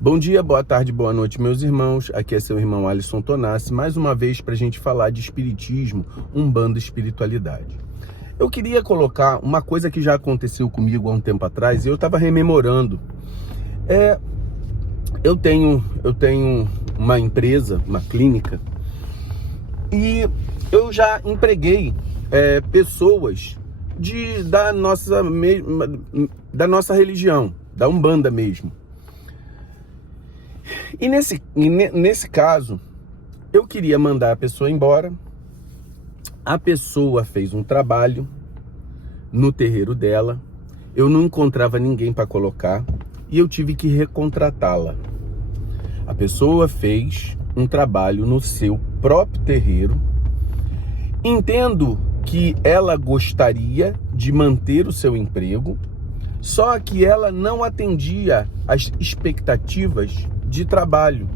Bom dia, boa tarde, boa noite, meus irmãos. Aqui é seu irmão Alisson Tonassi, mais uma vez para a gente falar de espiritismo, umbanda e espiritualidade. Eu queria colocar uma coisa que já aconteceu comigo há um tempo atrás e eu estava rememorando. Eu tenho uma empresa, uma clínica, e eu já empreguei pessoas da nossa religião, da umbanda mesmo. E nesse caso, eu queria mandar a pessoa embora. A pessoa fez um trabalho no terreiro dela, eu não encontrava ninguém para colocar e eu tive que recontratá-la. A pessoa fez um trabalho no seu próprio terreiro. Entendo que ela gostaria de manter o seu emprego, só que ela não atendia às expectativas de trabalho.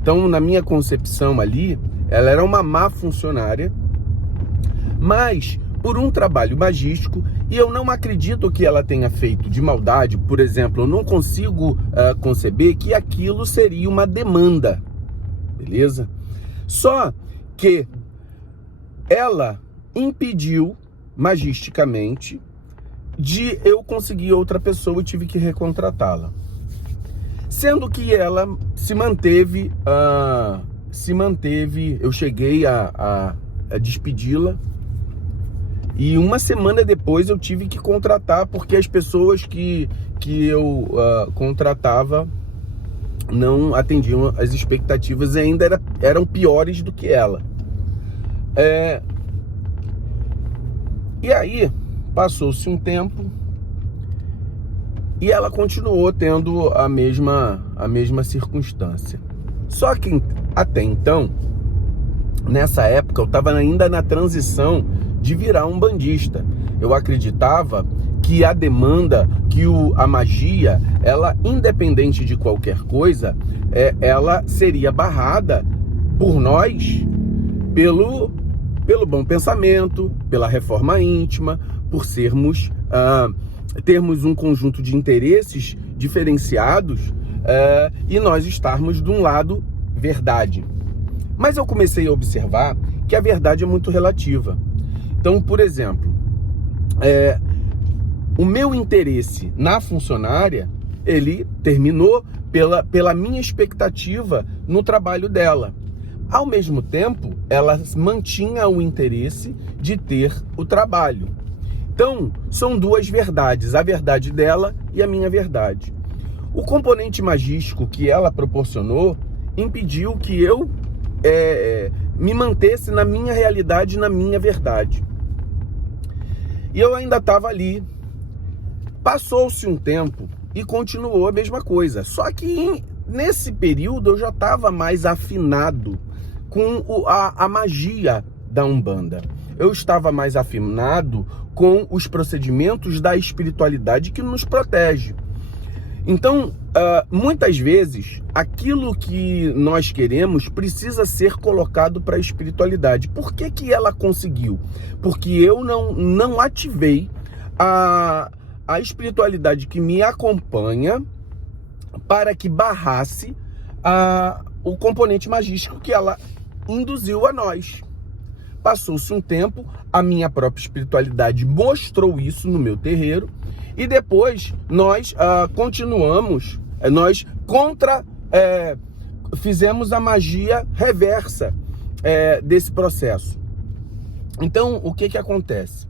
Então, na minha concepção ali, ela era uma má funcionária, mas por um trabalho magístico, e eu não acredito que ela tenha feito de maldade. Por exemplo, eu não consigo conceber que aquilo seria uma demanda, beleza? Só que ela impediu magisticamente de eu conseguir outra pessoa e tive que recontratá-la. Sendo que ela se manteve, eu cheguei a despedi-la e uma semana depois eu tive que contratar, porque as pessoas que eu contratava não atendiam as expectativas e ainda eram piores do que ela. E aí, passou-se um tempo e ela continuou tendo a mesma circunstância. Só que até então, nessa época, eu estava ainda na transição de virar umbandista. Eu acreditava que a demanda, a magia, ela, independente de qualquer coisa, ela seria barrada por nós, pelo bom pensamento, pela reforma íntima, por termos um conjunto de interesses diferenciados e nós estarmos de um lado verdade. Mas eu comecei a observar que a verdade é muito relativa. Então, por exemplo, o meu interesse na funcionária, ele terminou pela minha expectativa no trabalho dela. Ao mesmo tempo, ela mantinha o interesse de ter o trabalho. Então, são duas verdades, a verdade dela e a minha verdade. O componente magístico que ela proporcionou impediu que eu me mantesse na minha realidade, na minha verdade. E eu ainda estava ali. Passou-se um tempo e continuou a mesma coisa. Só que nesse período eu já estava mais afinado com a magia da Umbanda. Eu estava mais afinado com os procedimentos da espiritualidade que nos protege. Então, muitas vezes, aquilo que nós queremos precisa ser colocado para a espiritualidade. Por que ela conseguiu? Porque eu não ativei a espiritualidade que me acompanha para que barrasse o componente magístico que ela induziu a nós. Passou-se um tempo, a minha própria espiritualidade mostrou isso no meu terreiro, e depois nós continuamos, fizemos a magia reversa desse processo. Então, o que acontece?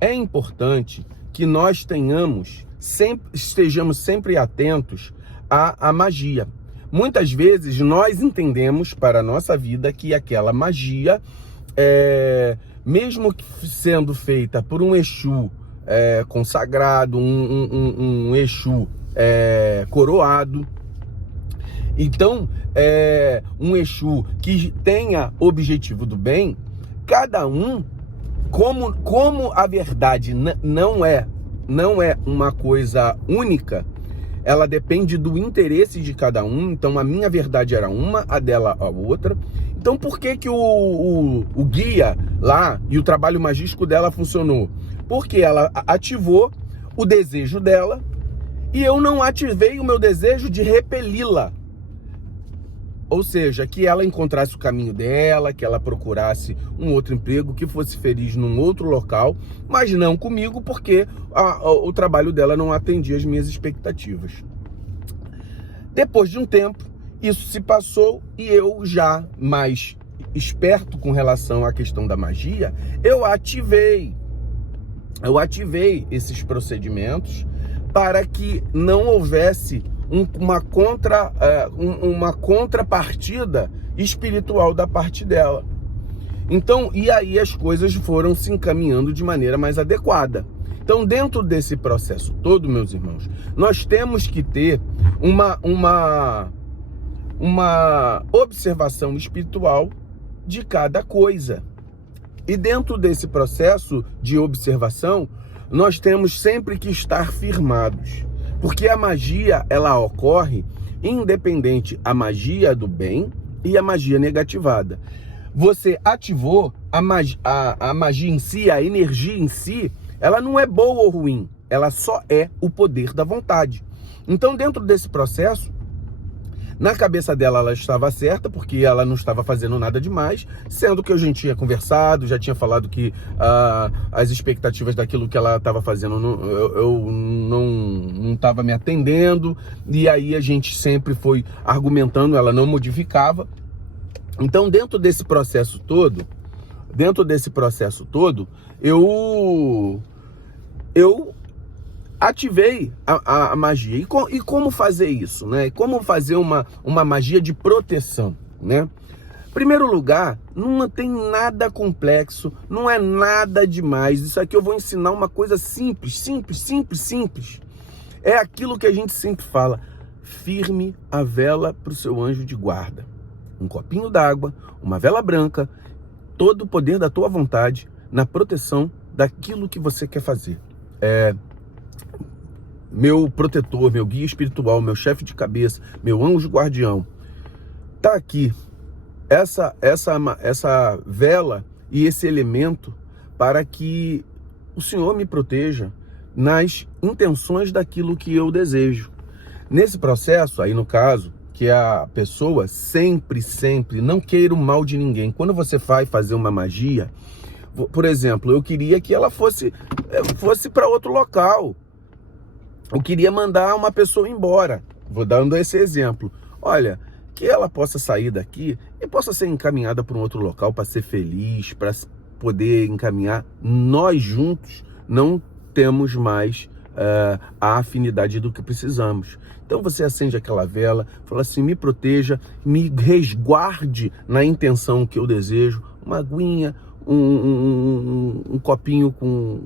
É importante que nós estejamos sempre atentos à magia. Muitas vezes nós entendemos para a nossa vida que aquela magia, mesmo sendo feita por um Exu consagrado, um Exu coroado, então um Exu que tenha objetivo do bem, cada um, como a verdade não é uma coisa única, ela depende do interesse de cada um. Então a minha verdade era uma, a dela a outra. Então por que o guia lá e o trabalho magístico dela funcionou? Porque ela ativou o desejo dela E eu não ativei o meu desejo de repeli-la. Ou seja, que ela encontrasse o caminho dela, que ela procurasse um outro emprego, que fosse feliz num outro local, mas não comigo, porque o trabalho dela não atendia as minhas expectativas. Depois de um tempo, isso se passou e eu, já mais esperto com relação à questão da magia, eu ativei esses procedimentos para que não houvesse uma contrapartida espiritual da parte dela. Então, e aí as coisas foram se encaminhando de maneira mais adequada. Então, dentro desse processo todo, meus irmãos, nós temos que ter uma observação espiritual de cada coisa. E dentro desse processo de observação, nós temos sempre que estar firmados. Porque a magia, ela ocorre independente a magia do bem e a magia negativada. Você ativou a magia em si, a energia em si, ela não é boa ou ruim, ela só é o poder da vontade. Então, dentro desse processo, na cabeça dela, ela estava certa, porque ela não estava fazendo nada demais, sendo que a gente tinha conversado, já tinha falado que as expectativas daquilo que ela estava fazendo, eu não estava me atendendo, e aí a gente sempre foi argumentando, ela não modificava. Então, dentro desse processo todo, eu ativei a magia. E como fazer isso, né? Como fazer uma magia de proteção, né? Primeiro lugar, não tem nada complexo, não é nada demais. Isso aqui eu vou ensinar uma coisa simples. É aquilo que a gente sempre fala. Firme a vela para o seu anjo de guarda. Um copinho d'água, uma vela branca, todo o poder da tua vontade na proteção daquilo que você quer fazer. Meu protetor, meu guia espiritual, meu chefe de cabeça, meu anjo guardião, tá aqui essa vela e esse elemento para que o Senhor me proteja nas intenções daquilo que eu desejo. Nesse processo, aí no caso, que a pessoa sempre não queira o mal de ninguém. Quando você vai fazer uma magia, por exemplo, eu queria que ela fosse para outro local. Eu queria mandar uma pessoa embora. Vou dando esse exemplo. Olha, que ela possa sair daqui e possa ser encaminhada para um outro local para ser feliz, para poder encaminhar. Nós juntos não temos mais a afinidade do que precisamos. Então você acende aquela vela, fala assim, me proteja, me resguarde na intenção que eu desejo. Uma aguinha, um copinho com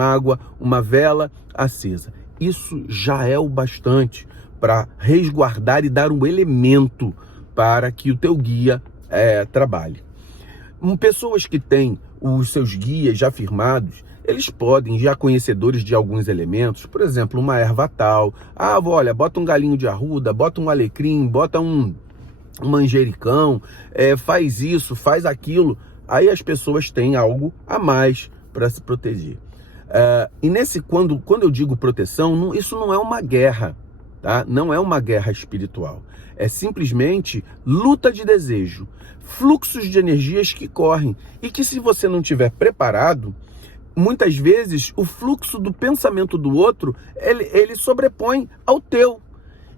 água, uma vela acesa. Isso já é o bastante para resguardar e dar um elemento para que o teu guia trabalhe. Pessoas que têm os seus guias já firmados, eles podem, já conhecedores de alguns elementos, por exemplo, uma erva tal, olha, bota um galinho de arruda, bota um alecrim, bota um manjericão, faz isso, faz aquilo, aí as pessoas têm algo a mais para se proteger. E quando eu digo proteção, isso não é uma guerra, tá? Não é uma guerra espiritual. É simplesmente luta de desejo, fluxos de energias que correm e que, se você não estiver preparado, muitas vezes o fluxo do pensamento do outro, ele sobrepõe ao teu.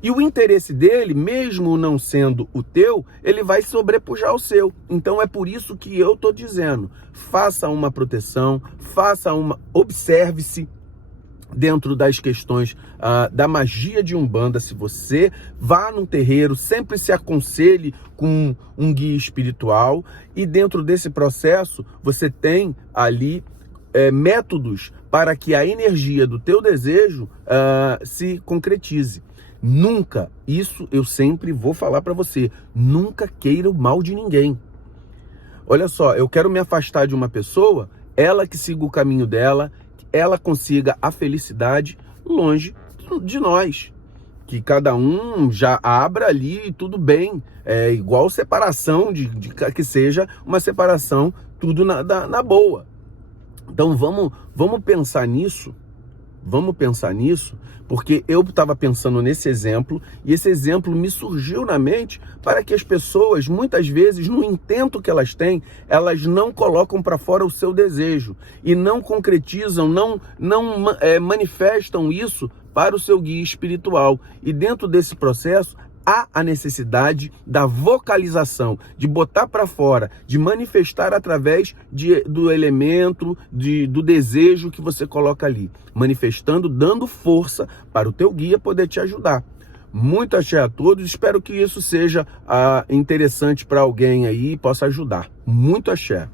E o interesse dele, mesmo não sendo o teu, ele vai sobrepujar ao seu. Então é por isso que eu estou dizendo, faça uma proteção, observe-se dentro das questões da magia de Umbanda. Se você vá num terreiro, sempre se aconselhe com um guia espiritual, e dentro desse processo você tem ali métodos para que a energia do teu desejo se concretize. Nunca, isso eu sempre vou falar para você, nunca queira o mal de ninguém. Olha só, eu quero me afastar de uma pessoa, ela que siga o caminho dela, ela consiga a felicidade longe de nós. Que cada um já abra ali e tudo bem. É igual separação, que seja uma separação tudo na boa. Então vamos pensar nisso Vamos pensar nisso, porque eu estava pensando nesse exemplo e esse exemplo me surgiu na mente para que as pessoas, muitas vezes, no intento que elas têm, elas não colocam para fora o seu desejo e não concretizam, não manifestam isso para o seu guia espiritual. E dentro desse processo, há a necessidade da vocalização, de botar para fora, de manifestar através do elemento, do desejo que você coloca ali. Manifestando, dando força para o teu guia poder te ajudar. Muito axé a todos, espero que isso seja interessante para alguém aí e possa ajudar. Muito axé.